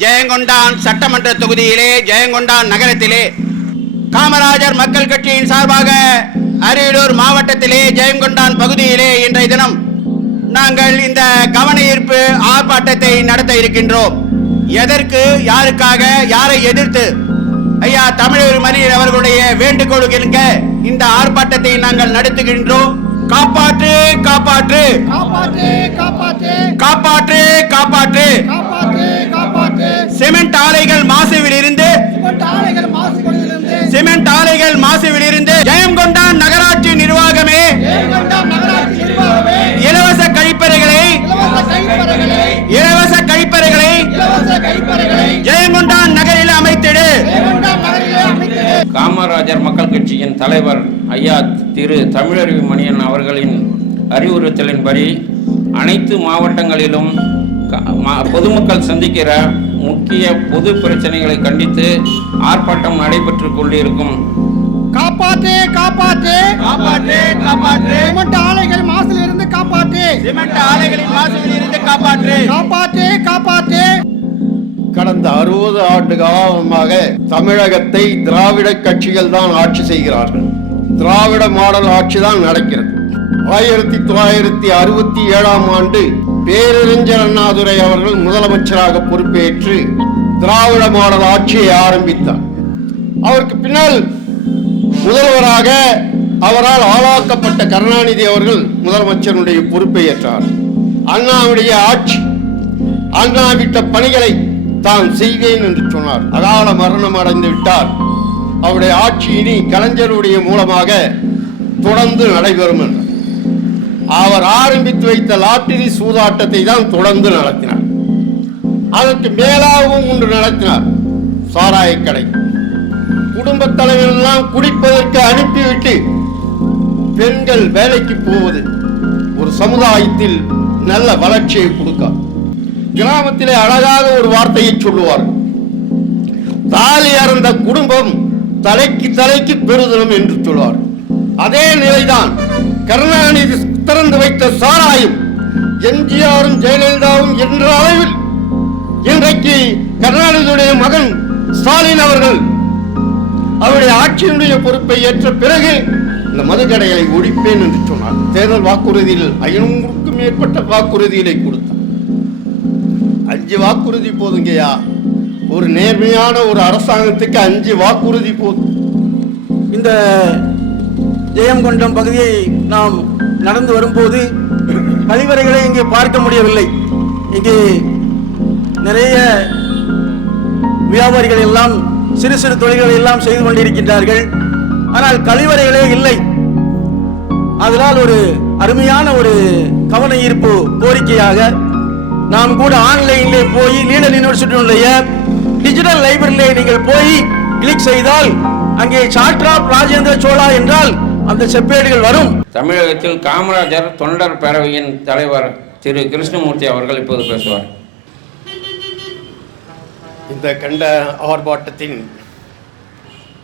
ஜெயங்கொண்டான் சட்டமன்ற தொகுதியிலே ஜெயங்கொண்டான் நகரத்திலே காமராஜர் மக்கள் கட்சியின் சார்பாக அரியலூர் மாவட்டத்திலே ஜெயங்கொண்டான் பகுதியிலே இன்றைய தினம் நாங்கள் இந்த கவன ஈர்ப்பு ஆர்ப்பாட்டத்தை நடத்த இருக்கின்றோம். எதற்கு யாருக்காக யாரை எதிர்த்து? ஐயா தமிழர் மணியர் அவர்களுடைய வேண்டுகோளுக்கு இந்த ஆர்ப்பாட்டத்தை நாங்கள் நடத்துகின்றோம். காப்பாற்று. காப்பாற்று காப்பாற்று. காப்பாற்று காப்பாற்று. காப்பாற்று. சிமெண்ட் ஆலைகள் மாசுவில் இருந்து சிமெண்ட் ஆலைகள் மாசுபடுவதிலிருந்து சிமெண்ட் ஆலைகள் மாசுவில் இருந்து ஜெயங்கொண்டான் நகராட்சி நிர்வாகமே ஜெயங்கொண்டாம் நகராட்சி நிர்வாகமே இலவச கழிப்பறைகளை இலவச கழிப்பறைகளை ஜெயங்கொண்டான் நகரில் அமைத்திடு. காமராஜர் மக்கள் கட்சியின் தலைவர் ஐயா திரு தமிழறிவு மணியன் அவர்களின் அறிவுறுத்தலின்படி அனைத்து மாவட்டங்களிலும் பொதுமக்கள் சந்திக்கிற முக்கிய பொது பிரச்சனைகளை கண்டித்து ஆர்ப்பாட்டம் நடைபெற்றுக் கொண்டிருக்கும். காப்பாற்று காப்பாற்று காப்பாற்று காப்பாற்று சிமெண்ட் ஆலைகள் மாசிலிருந்து காப்பாற்று சிமெண்ட் ஆலைகளின் மாசுவில் இருந்து காப்பாற்று. காப்பாற்று காப்பாற்று கடந்த அறுபது ஆண்டு காலமாக தமிழகத்தை திராவிட கட்சிகள் தான் ஆட்சி செய்கிறார்கள். திராவிட மாடல் ஆட்சி தான் நடக்கிறது. ஆயிரத்தி தொள்ளாயிரத்தி அறுபத்தி ஏழாம் ஆண்டு பேரறிஞர் அண்ணாதுரை அவர்கள் முதலமைச்சராக பொறுப்பேற்று திராவிட மாடல் ஆட்சியை ஆரம்பித்தார். அவருக்கு பின்னால் முதல்வராக அவரால் ஆளாக்கப்பட்ட கருணாநிதி அவர்கள் முதலமைச்சருடைய பொறுப்பை ஏற்றார் அண்ணாவுடைய ஆட்சி அண்ணா விட்ட பணிகளை தான் செய்வேன் என்று சொன்னார். அகால மரணம் அடைந்து விட்டார். அவருடைய ஆட்சி இனி கலைஞருடைய மூலமாக தொடர்ந்து நடைபெறும் என்றார் அவர் ஆரம்பித்து வைத்த லாட்டரி சூதாட்டத்தை தான் தொடர்ந்து நடத்தினார். அதற்கு மேலாகவும் ஒன்று நடத்தினார். சாராய கடை. குடும்பத் தலைவர்கள் எல்லாம் குடிப்பதற்கு அனுப்பிவிட்டு பெண்கள் வேலைக்கு போவது ஒரு சமுதாயத்தில் நல்ல வளர்ச்சியை கொடுக்க கிராமத்திலே அழகாக ஒரு வார்த்தையை சொல்லுவார். தாலி அறந்த குடும்பம் தலைக்கு தலைக்கு பெருதலும் என்று சொல்வார் அதே நிலைதான் கருணாநிதி திறந்து வைத்த சாராயம் எம்ஜிஆரும் ஜெயலலிதாவும் என்ற அளவில் இன்றைக்கு கருணாநிதியுடைய மகன் ஸ்டாலின் அவர்கள் அவருடைய ஆட்சியினுடைய பொறுப்பை ஏற்ற பிறகு இந்த மதுக்கடைகளை ஒழிப்பேன் என்று சொன்னார். தேர்தல் வாக்குறுதியில் ஐநூறுக்கும் மேற்பட்ட வாக்குறுதிகளை கொடுத்தார். அஞ்சு வாக்குறுதி போதுங்கய்யா. ஒரு நேர்மையான ஒரு அரசாங்கத்துக்கு அஞ்சு வாக்குறுதி போதும். இந்த ஜெயங்கொண்டம் பகுதியை நாம் நடந்து வரும்போது கழிவறைகளை இங்கே பார்க்க முடியவில்லை. இங்கே நிறைய வியாபாரிகள் எல்லாம் சிறு சிறு தொழில்களை எல்லாம் செய்து கொண்டிருக்கின்றார்கள். ஆனால் கழிவறைகளே இல்லை. அதனால் ஒரு அருமையான ஒரு கவன ஈர்ப்பு கோரிக்கையாக நாம் கூட ஆன்லைனிலே போய் லீடன் யூனிவர்சிட்டியினுடைய டிஜிட்டல் லைப்ரரியிலே நீங்கள் போய் கிளிக் செய்தால் அங்கே சாட்ரா ராஜேந்திர சோழா என்றால் அந்த செப்பேடுகள் வரும். தமிழகத்தில் காமராஜர் தொண்டர் பேரவையின் தலைவர் திரு கிருஷ்ணமூர்த்தி அவர்கள் இப்போது பேசுவார். இந்த கண்ட ஆர்ப்பாட்டத்தின்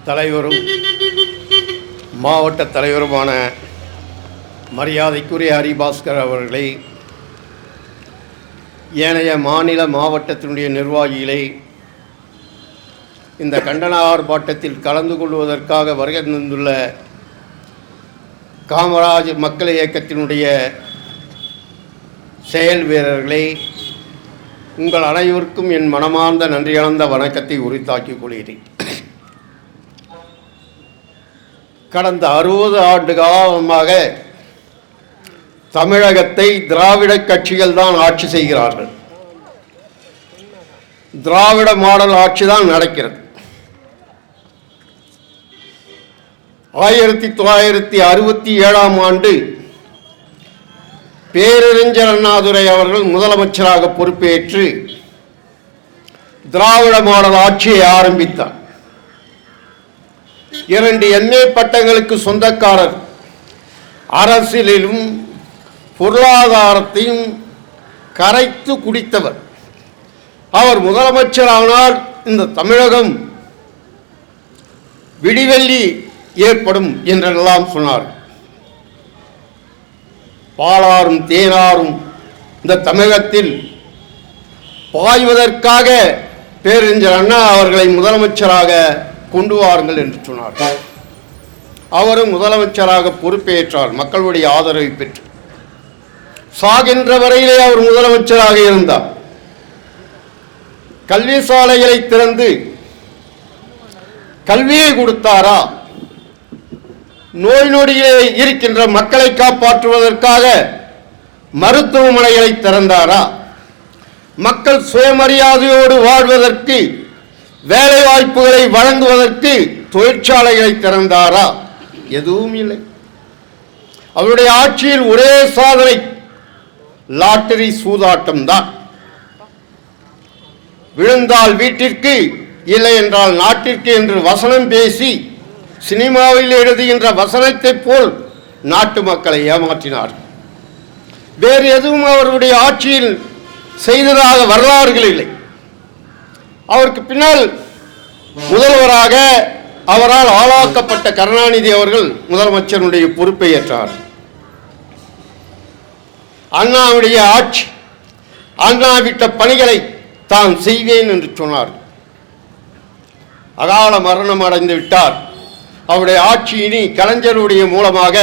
தலைவரும் மாவட்ட தலைவருமான மரியாதைக்குரிய ஹரிபாஸ்கர் அவர்களை ஏனைய மாநில மாவட்டத்தினுடைய நிர்வாகிகளை இந்த கண்டன ஆர்ப்பாட்டத்தில் கலந்து கொள்வதற்காக வருகை தந்துள்ள காமராஜ் மக்கள் இயக்கத்தினுடைய செயல் வீரர்களை உங்கள் அனைவருக்கும் என் மனமார்ந்த நன்றியளந்த வணக்கத்தை உரித்தாக்கிக் கொள்கிறேன். கடந்த அறுபது ஆண்டு காலமாக தமிழகத்தை திராவிட கட்சிகள் தான் ஆட்சி செய்கிறார்கள். திராவிட மாடல் ஆட்சி தான் நடக்கிறது. ஆயிரத்தி தொள்ளாயிரத்தி அறுபத்தி ஏழாம் ஆண்டு பேரறிஞர் அண்ணாதுரை அவர்கள் முதலமைச்சராக பொறுப்பேற்று திராவிட மாடல் ஆட்சியை ஆரம்பித்தார். இரண்டு எம்ஏ பட்டங்களுக்கு சொந்தக்காரர். அரசியலிலும் பொருளாதாரத்தையும் கரைத்து குடித்தவர். அவர் முதலமைச்சரானால் இந்த தமிழகம் விடிவெள்ளி ஏற்படும் என்றெல்லாம் சொன்னார் பாலாரும் தேனாரும் இந்த தமிழகத்தில் பாய்வதற்காக பேரறிஞர் அண்ணா அவர்களை முதலமைச்சராக கொண்டு வாருங்கள் என்று சொன்னார் அவரும் முதலமைச்சராக பொறுப்பேற்றார் மக்களுடைய ஆதரவை பெற்று. சாகின்ற வரையிலே அவர் முதலமைச்சராக இருந்தார். கல்வி சாலைகளை திறந்து கல்வியை கொடுத்தாரா? நோய் நொடியிலே இருக்கின்ற மக்களை காப்பாற்றுவதற்காக மருத்துவமனைகளை திறந்தாரா? மக்கள் சுயமரியாதையோடு வாழ்வதற்கு வேலை வாய்ப்புகளை வழங்குவதற்கு தொழிற்சாலைகளை திறந்தாரா? எதுவும் இல்லை. அவருடைய ஆட்சியில் ஒரே சாதனை லாட்டரி சூதாட்டம் தான் விழுந்தால் வீட்டிற்கு இல்லை என்றால் நாட்டிற்கு என்று வசனம் பேசி சினிமாவில் எழுதுகின்ற வசனத்தைப் போல் நாட்டு மக்களை ஏமாற்றினார். வேறு எதுவும் அவருடைய ஆட்சியில் செய்ததாக வரலாறுகள் இல்லை. அவருக்கு பின்னால் முதல்வராக அவரால் ஆளாக்கப்பட்ட கருணாநிதி அவர்கள் முதலமைச்சருடைய பொறுப்பை ஏற்றார் அண்ணாவுடைய ஆட்சி அண்ணா விட்ட பணிகளை தான் செய்வேன் என்று சொன்னார். அகால மரணம் அடைந்து விட்டார். அவருடைய ஆட்சி இனி கலைஞருடைய மூலமாக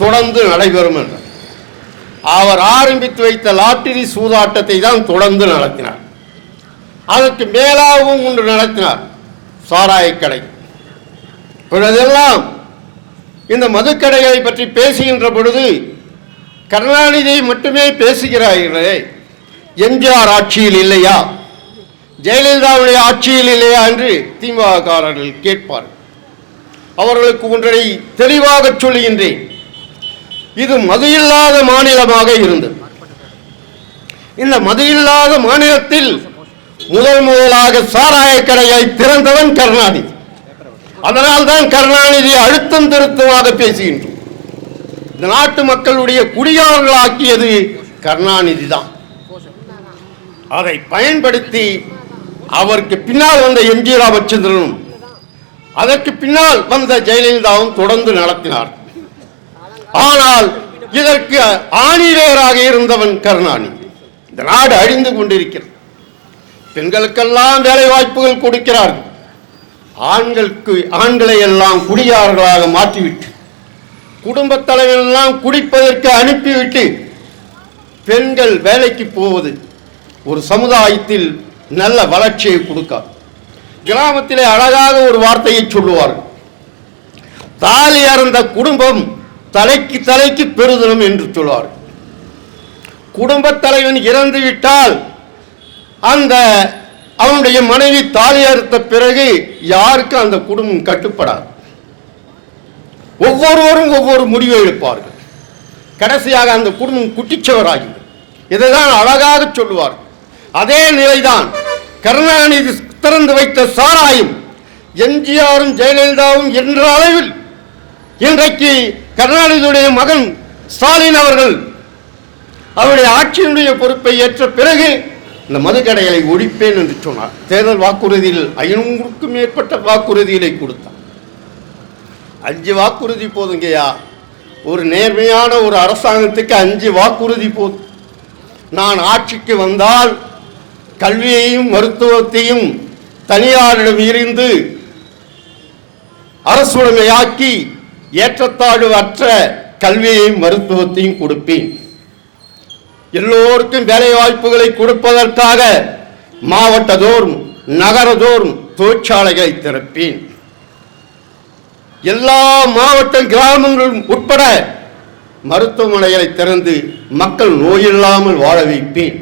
தொடர்ந்து நடைபெறும் என்றார் அவர் ஆரம்பித்து வைத்த லாட்டரி சூதாட்டத்தை தான் தொடர்ந்து நடத்தினார். அதற்கு மேலாகவும் ஒன்று நடத்தினார் சாராய கடை. பிறதெல்லாம் இந்த மதுக்கடைகளை பற்றி பேசுகின்ற பொழுது கருணாநிதியை மட்டுமே பேசுகிறார்களே எம்ஜிஆர் ஆட்சியில் இல்லையா? ஜெயலலிதாவுடைய ஆட்சியில் இல்லையா என்று திமுககாரர்கள் கேட்பார்கள். அவர்களுக்கு ஒன்றை தெளிவாக சொல்லுகின்றேன். இது மது இல்லாத மாநிலமாக இருந்தது. இந்த மது இல்லாத மாநிலத்தில் முதல் முதலாக சாராய கடையை திறந்தவன் கருணாநிதி. அதனால் தான் கருணாநிதி அழுத்தம் திருத்தமாக பேசுகின்றோம். இந்த நாட்டு மக்களுடைய குடியாளர்களாக்கியது கருணாநிதி தான் அதை பயன்படுத்தி அவருக்கு பின்னால் வந்த எம். ஜி. ராமச்சந்திரனும் அதற்கு பின்னால் வந்த ஜெயலலிதாவும் தொடர்ந்து நடத்தினார். ஆனால் இதற்கு ஆணிவேராக இருந்தவன் கருணாநிதி. இந்த நாடு அழிந்து கொண்டிருக்கிறது. பெண்களுக்கெல்லாம் வேலை வாய்ப்புகள் கொடுக்கிறார்கள். ஆண்களுக்கு ஆண்களை எல்லாம் குடியார்களாக மாற்றிவிட்டு குடும்ப தலைவரெல்லாம் குடிப்பதற்கு அனுப்பிவிட்டு பெண்கள் வேலைக்கு போவது ஒரு சமுதாயத்தில் நல்ல வளர்ச்சியை கொடுக்காது. கிராமத்திலே அழகாக ஒரு வார்த்தையை சொல்லுவார்கள். தாலி அறந்த குடும்பம் தலைக்கு தலைக்கு பெருதலும் என்று சொல்வார்கள். குடும்பத் தலைவன் இறந்து விட்டால் அந்த அவனுடைய மனைவி தாலி அறுத்த பிறகு யாருக்கும் அந்த குடும்பம் கட்டுப்படாது. ஒவ்வொருவரும் ஒவ்வொரு முடிவை எடுப்பார்கள். கடைசியாக அந்த குடும்பம் குட்டிச்சவராகிவிடும். இதைதான் அழகாக சொல்லுவார் அதே நிலைதான் கருணாநிதி திறந்து வைத்த சாராயம் எம்ஜிஆரும் ஜெயலலிதாவும் என்ற அளவில் இன்றைக்கு கருணாநிதியுடைய மகன் ஸ்டாலின் அவர்கள் அவருடைய ஆட்சியினுடைய பொறுப்பை ஏற்ற பிறகு இந்த மதுக்கடைகளை ஒழிப்பேன் என்று சொன்னார். தேர்தல் வாக்குறுதியில் ஐநூறுக்கும் மேற்பட்ட வாக்குறுதிகளை கொடுத்தார். அஞ்சு வாக்குறுதி போதுங்கய்யா. ஒரு நேர்மையான ஒரு அரசாங்கத்துக்கு அஞ்சு வாக்குறுதி போதும். நான் ஆட்சிக்கு வந்தால் கல்வியையும் மருத்துவத்தையும் தனியாரிடம் இருந்து அரசுடைமையாக்கி ஏற்றத்தாழ்வு அற்ற கல்வியையும் மருத்துவத்தையும் கொடுப்பேன். எல்லோருக்கும் வேலை வாய்ப்புகளை கொடுப்பதற்காக மாவட்டதோறும் நகரதோறும் தொழிற்சாலைகளை திறப்பேன். எல்லா மாவட்ட கிராமங்களும் உட்பட மருத்துவமனைகளை திறந்து மக்கள் நோயில்லாமல் வாழ வைப்பேன்.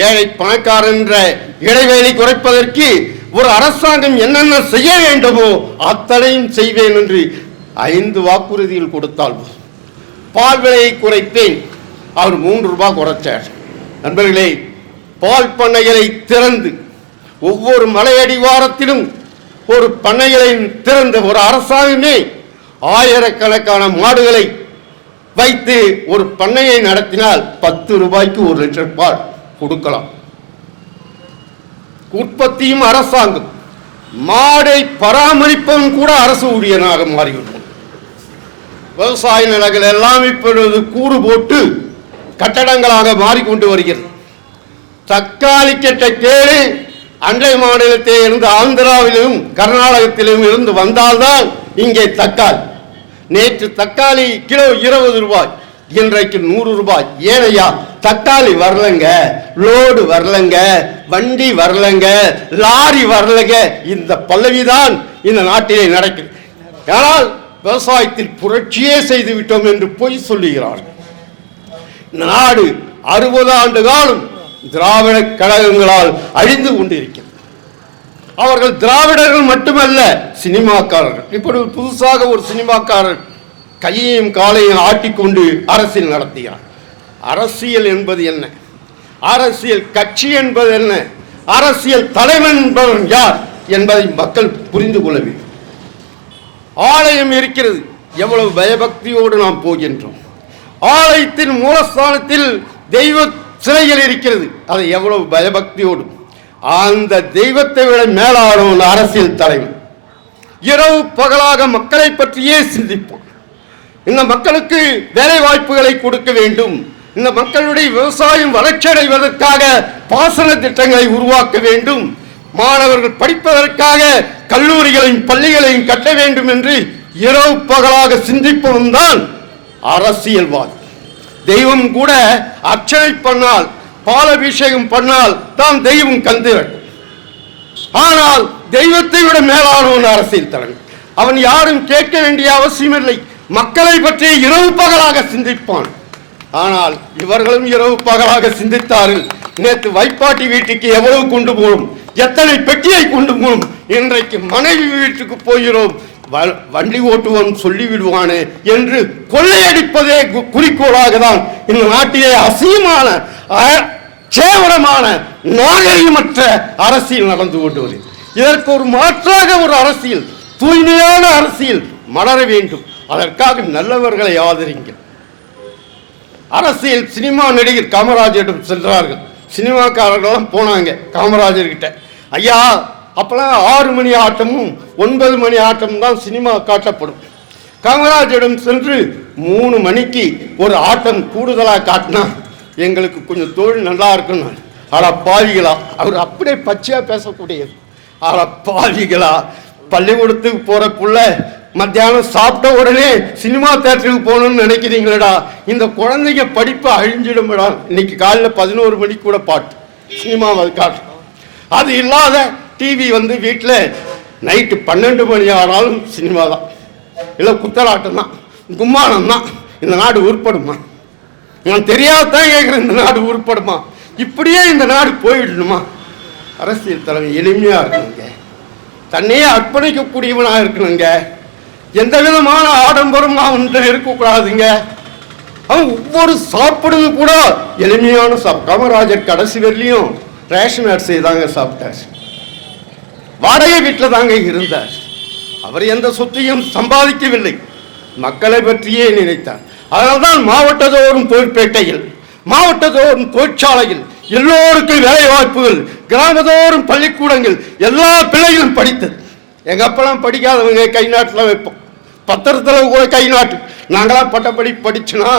ஏழை பணக்காரன் என்ற இடைவெளி குறைப்பதற்கு ஒரு அரசாங்கம் என்னென்ன செய்ய வேண்டுமோ அத்தனையும் செய்வேன் என்று ஐந்து வாக்குறுதிகள் கொடுத்தால் பால் விலையை குறைப்பேன் அவர் மூன்று ரூபாய் குறைச்சார். நண்பர்களே பால் பண்ணைகளை திறந்து ஒவ்வொரு மலையடிவாரத்திலும் ஒரு பண்ணைகளை திறந்த ஒரு அரசாங்கமே ஆயிரக்கணக்கான மாடுகளை வைத்து ஒரு பண்ணையை நடத்தினால் பத்து ரூபாய்க்கு ஒரு லிட்டர் பால். கொடுக்கலாம். உற்பத்தியும் அரசாங்கம். மாடை பராமரிப்பவன் கூட அரசு ஊழியனாக மாறிவிடும் விவசாய நிலங்கள் எல்லாம் இப்பொழுது கூறு போட்டு கட்டடங்களாக மாறிக்கொண்டு வருகிறது. தக்காளி கெட்ட கேடு அண்டை மாநிலத்தில் இருந்து ஆந்திராவிலும் கர்நாடகத்திலும் இருந்து வந்தால்தான் இங்கே தக்காளி. நேற்று தக்காளி கிலோ இருபது ரூபாய் இன்றைக்கு நூறு ரூபாய். ஏனையா தக்காளி வரலங்க லோடு வரலங்க வண்டி வரலங்க லாரி வரலங்க. இந்த பல்லவிதான் இந்த நாட்டிலே நடக்குது. ஆனால் விவசாயத்தில் புரட்சியே செய்து விட்டோம் என்று பொய் சொல்லுகிறார்கள். நாடு அறுபது ஆண்டு காலம் திராவிட கழகங்களால் அழிந்து கொண்டிருக்கிறது. அவர்கள் திராவிடர்கள் மட்டுமல்ல சினிமாக்காரர்கள். இப்படி புதுசாக ஒரு சினிமாக்காரர் கையையும் காலையும் ஆட்டிக்கொண்டு அரசியல் நடத்துகிறார். அரசியல் என்பது என்ன? அரசியல் கட்சி என்பது என்ன? அரசியல் தலைவன் என்பவன் யார் என்பதை மக்கள் புரிந்து கொள்ள வேண்டும். ஆலயம் இருக்கிறது. எவ்வளவு பயபக்தியோடு நாம் போகின்றோம். ஆலயத்தின் மூலஸ்தானத்தில் தெய்வ சிலைகள் இருக்கிறது. அதை எவ்வளவு பயபக்தியோடு அந்த தெய்வத்தை விட மேலானவன் அரசியல் தலைவன். இரவு பகலாக மக்களை பற்றியே சிந்திப்போம் இந்த மக்களுக்கு வேலை வாய்ப்புகளை கொடுக்க வேண்டும். இந்த மக்களுடைய விவசாயம் வளர்ச்சியடைவதற்காக பாசன திட்டங்களை உருவாக்க வேண்டும். மாணவர்கள் படிப்பதற்காக கல்லூரிகளையும் பள்ளிகளையும் கட்ட வேண்டும் என்று இரவு பகலாக சிந்திப்பவன் தான் அரசியல்வாதி. தெய்வம் கூட அர்ச்சனை பண்ணால் பாலபிஷேகம் பண்ணால் தான் தெய்வம் கந்திரட்டும் ஆனால் தெய்வத்தை விட மேலானவன் அரசியல் தலைவன். அவன் யாரும் கேட்க வேண்டிய அவசியமில்லை. மக்களை பற்றி இரவு பகலாக சிந்திப்பான். ஆனால் இவர்களும் இரவு பகலாக சிந்தித்தார்கள். நேற்று வைப்பாட்டி வீட்டுக்கு எவ்வளவு கொண்டு போகும் எத்தனை பெட்டியை கொண்டு போகும் இன்றைக்கு மனைவி வீட்டுக்கு போகிறோம். வ- வண்டி ஓட்டுவன் சொல்லிவிடுவானே என்று கொள்ளையடிப்பதே கு- குறிக்கோளாக தான் இந்த நாட்டிலே அசியமான சேவரமான நாகரிகமற்ற அரசியல் நடந்து கொண்டு வருகிறது. இதற்கு ஒரு மாற்றாக ஒரு அரசியல் தூய்மையான அரசியல் மலர வேண்டும். அதற்காக நல்லவர்களை ஆதரிங்கள். அரசியல் சினிமா நடிகர் காமராஜரிடம் சென்றார்கள். சினிமாக்காரர்களும் போனாங்க காமராஜர்கிட்ட. ஐயா அப்போல்லாம் ஆறு மணி ஆட்டமும் ஒன்பது மணி ஆட்டமும் தான் சினிமா காட்டப்படும். காமராஜரிடம் சென்று மூணு மணிக்கு ஒரு ஆட்டம் கூடுதலாக காட்டினா எங்களுக்கு கொஞ்சம் தொழில் நல்லா இருக்குன்னு அட பாவிகளா அவர் அப்படியே பச்சையாக பேசக்கூடியது அட பாவிகளா பள்ளிக்கூடத்துக்கு போகிற புள்ள மத்தியானம் சாப்பிட்ட உடனே சினிமா தேட்டருக்கு போகணும்னு நினைக்கிறீங்களடா. இந்த குழந்தைங்க படிப்பு அழிஞ்சிடும்டா. இன்னைக்கு காலைல பதினோரு மணிக்கு கூட பாட்டு. சினிமா காட்டு அது இல்லாத டிவி வந்து வீட்டில் நைட்டு பன்னெண்டு மணி ஆனாலும் சினிமா தான். இல்லை குத்தலாட்டம் தான். கும்மானம் தான். இந்த நாடு உருப்படுமா? நான் தெரியாதான் கேட்குறேன் இந்த நாடு உருப்படுமா? இப்படியே இந்த நாடு போயிடணுமா? அரசியல் தலைமை எளிமையாக இருக்கணுங்க. தன்னையே அர்ப்பணிக்கக்கூடியவனாக இருக்கணுங்க. எந்த விதமான ஆடம்பரம் அவன்கிட்ட இருக்கக்கூடாதுங்க. அவன் ஒவ்வொரு சாப்பிடுறது கூட எளிமையான சாப் காமராஜர் கடைசி வரலையும் ரேஷன் அரிசி தாங்க சாப்பிட்டார். வாடகை வீட்டில் தாங்க இருந்தார். அவர் எந்த சொத்தையும் சம்பாதிக்கவில்லை. மக்களை பற்றியே நினைத்தார். அதனால்தான் மாவட்டத்தோறும் தொழிற்பேட்டையில் மாவட்டத்தோறும் தொழிற்சாலையில் எல்லோருக்கும் வேலை வாய்ப்புகள் கிராமத்தோறும் பள்ளிக்கூடங்கள் எல்லா பிள்ளைகளும் படித்தது. எங்கள் அப்பெல்லாம் படிக்காதவங்க கை நாட்டில் வைப்போம். பத்திரத்தில் கூட கை நாட்டு. நாங்களாம் பட்டப்படி படிச்சுனா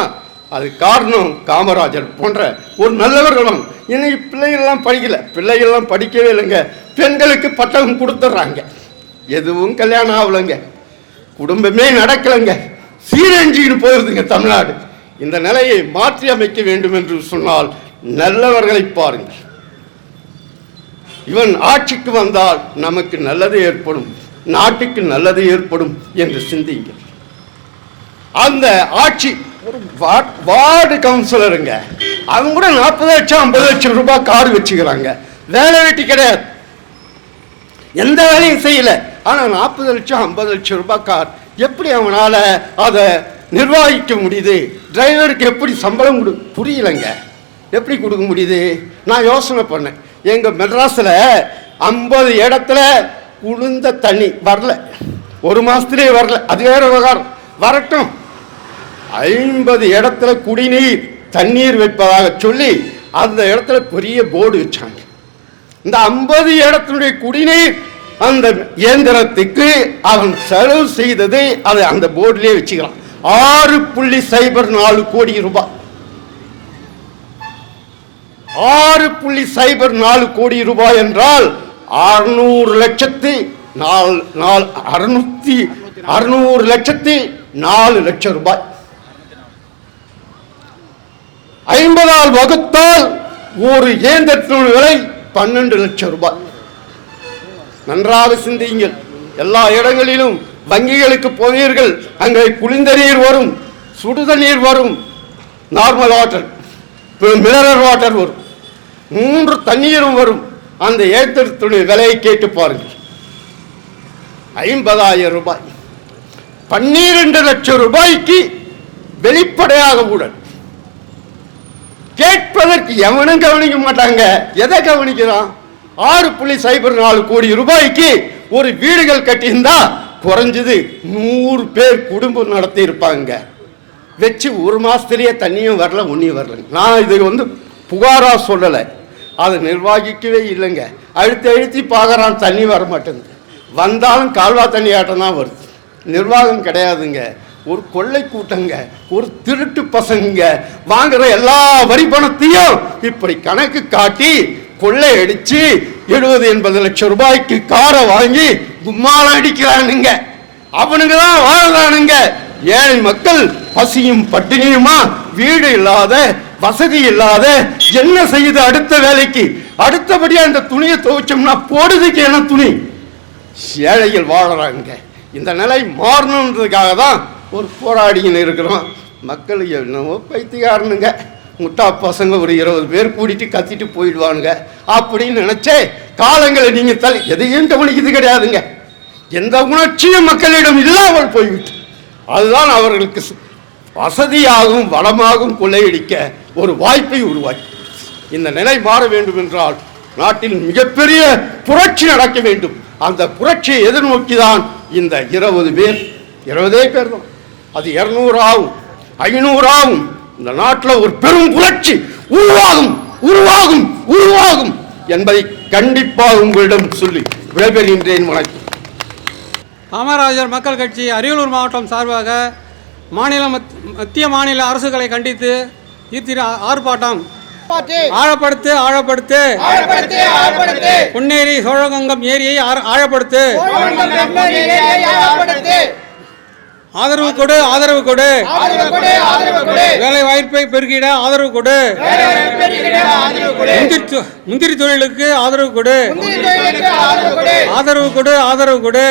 அது காரணம் காமராஜர் போன்ற ஒரு நல்லவர்களும் இன்னைக்கு பிள்ளைகள்லாம் படிக்கல. பிள்ளைகள்லாம் படிக்கவே இல்லைங்க. பெண்களுக்கு பட்டகம் கொடுத்துட்றாங்க எதுவும் கல்யாணம் ஆகலைங்க. குடும்பமே நடக்கலைங்க. சீரஞ்சின்னு போயிருதுங்க தமிழ்நாடு. இந்த நிலையை மாற்றி அமைக்க வேண்டும் என்று சொன்னால் நல்லவர்களை பாருங்கள். இவன் ஆட்சிக்கு வந்தால் நமக்கு நல்லது ஏற்படும். நாட்டுக்கு நல்லது ஏற்படும் என்று சிந்திங்க அந்த ஆட்சி ஒரு வார்டு கவுன்சிலருங்க அவங்க கூட நாற்பது லட்சம் ஐம்பது லட்சம் ரூபாய் கார் வச்சுக்கிறாங்க. வேலை வெட்டி கிடையாது. எந்த வேலையும் செய்யல. ஆனால் நாற்பது லட்சம் ஐம்பது லட்சம் ரூபாய் கார் எப்படி அவனால் அதை நிர்வகிக்க முடியுது? டிரைவருக்கு எப்படி சம்பளம் கொடு புரியலைங்க. எப்படி கொடுக்க முடியுது? நான் யோசனை பண்ணேன். எங்கள் மெட்ராஸில் ஐம்பது இடத்துல உளுந்த தண்ணி. வரல. ஒரு மாசத்திலே வரல. அது வேற விவகாரம். வரட்டும். ஐம்பது இடத்துல குடிநீர் தண்ணீர் வைப்பதாக சொல்லி அந்த இடத்துல பெரிய போர்டு வச்சாங்க. இந்த ஐம்பது இடத்தினுடைய குடிநீர் அந்த இயந்திரத்துக்கு அவன் செலவு செய்தது அதை அந்த போர்டிலே வச்சுக்கலாம். ஆறு புள்ளி சைபர் நாலு கோடி ரூபாய். ஆறு புள்ளி சைபர் நாலு கோடி ரூபாய் என்றால் அறுநூறு லட்சத்தி நாலு நாலு அறுநூத்தி அறுநூறு லட்சத்தி நாலு லட்சம் ரூபாய். ஐம்பதால் வகுத்தால் ஒரு இயந்திரத்தின் விலை பன்னெண்டு லட்சம் ரூபாய். நன்றாக சிந்தியுங்கள். எல்லா இடங்களிலும் வங்கிகளுக்கு போவீர்கள். அங்கே குளிர்ந்த நீர் வரும் சுடுத நீர் வரும் நார்மல் வாட்டர் மினரல் வாட்டர் வரும். மூன்று தண்ணீரும் வரும். அந்த ஏத்திரத்துடைய விலையை கேட்டு பாருங்கள். ஐம்பதாயிரம் ரூபாய். பன்னிரண்டு லட்சம் ரூபாய்க்கு வெளிப்படையாக ஊழல். கேட்பதற்கு எவனும் கவனிக்க மாட்டாங்க. எதை கவனிக்கிறான்? ஆறு புள்ளி சைபர் நாலு கோடி ரூபாய்க்கு ஒரு வீடுகள் கட்டியிருந்தா குறைஞ்சது நூறு பேர் குடும்பம் நடத்தி இருப்பாங்க வச்சு ஒரு மாசத்திலேயே தண்ணியும் வரல ஒன்றியும் வரல. நான் இது வந்து புகாரா சொல்லலை. அதை நிர்வாகிக்கவே இல்லைங்க. அழுத்தி அழுத்தி பார்க்குறான் தண்ணி வர மாட்டேங்குது. வந்தாலும் கால்வா தண்ணி ஆட்டம் தான் வருது. நிர்வாகம் கிடையாதுங்க. ஒரு கொள்ளை கூட்டங்க ஒரு திருட்டு பசங்க வாங்குற எல்லா வரி பணத்தையும் இப்படி கணக்கு காட்டி கொள்ளை அடிச்சு எழுபது எண்பது லட்சம் ரூபாய்க்கு காரை வாங்கி கும்மாலம் அடிக்கிறானுங்க. அவனுங்க தான் வாழ்றானுங்க. ஏழை மக்கள் பசியும் பட்டினியுமா? வீடு இல்லாத வசதி இல்லாத என்ன செய்யுது அடுத்த வேலைக்கு? அடுத்தபடியா இந்த துணியை துவைச்சோம்னா போடுறதுக்கு என்ன துணி? ஏழைகள் வாழறாங்க இந்த நிலை மாறணுன்றதுக்காக தான் ஒரு போராடின்னு இருக்கிறோம். மக்கள் என்னவோ பைத்தியாரனுங்க முட்டா பசங்க ஒரு இருபது பேர் கூட்டிட்டு கத்திட்டு போயிடுவானுங்க. அப்படின்னு நினைச்சே காலங்களை நீங்க தலை எதையும் கவனிக்கிறது கிடையாதுங்க. எந்த உணர்ச்சியும் மக்களிடம் இல்லாமல் போய்விட்டு. அதுதான் அவர்களுக்கு வசதியாகவும் வளமாகவும் கொள்ளையடிக்க ஒரு வாய்ப்பை உருவாக்கி. இந்த நிலை மாற வேண்டும் என்றால் நாட்டில் மிகப்பெரிய புரட்சி நடக்க வேண்டும். அந்த புரட்சியை எதிர்நோக்கி தான் இந்த இருபது பேர் இருபதே பேர் தான். அது இருநூறு ஆகும் ஐநூறு ஆகும் இந்த நாட்டில் ஒரு பெரும் புரட்சி உருவாகும் உருவாகும் உருவாகும் என்பதை கண்டிப்பாக உங்களிடம் சொல்லி விடைபெறுகின்றேன். வணக்கம். காமராஜர் மக்கள் கட்சி அரியலூர் மாவட்டம் சார்பாக மாநில மத்- மத்திய மாநில அரசுகளை கண்டித்து ஈத்திர ஆர்ப்பாட்டம். ஆழப்படுத்து ஆழப்படுத்து. பொன்னேரி சோழகங்கம் ஏரியை ஆழப்படுத்து. ஆதரவு கொடு ஆதரவு கொடு வேலை வாய்ப்பை பெருகிட ஆதரவு கொடு முந்திரி தொழிலுக்கு ஆதரவு கொடு ஆதரவு கொடு ஆதரவு கொடு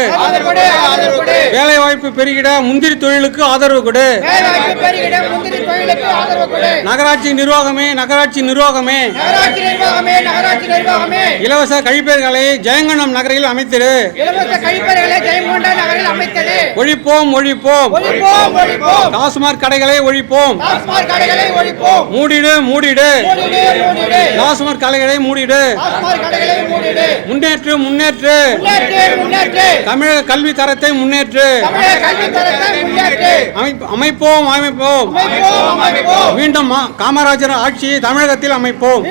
வேலை வாய்ப்பு பெருகிட முந்திரி தொழிலுக்கு ஆதரவு கொடு வேலைவாய்ப்பு பெருகிட முந்திரி தொழிலுக்கு ஆதரவு கொடு நகராட்சி நிர்வாகமே நகராட்சி நிர்வாகமே இலவச கழிப்பறைகளை ஜெயங்கொண்டம் நகரில் அமைத்திடு அமைத்தது ஒழிப்போம் ஒழிப்போம் ஒழிப்போம். டாஸ்மாக் கடைகளை ஒழிப்போம். மூடிடு மூடிடு. டாஸ்மாக் கடைகளை மூடிடு. முன்னேற்று முன்னேற்று. தமிழக கல்வி தரத்தை முன்னேற்று. அமைப்போம் அமைப்போம். மீண்டும் காமராஜர் ஆட்சியை தமிழகத்தில் அமைப்போம்.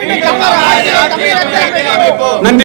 நன்றி.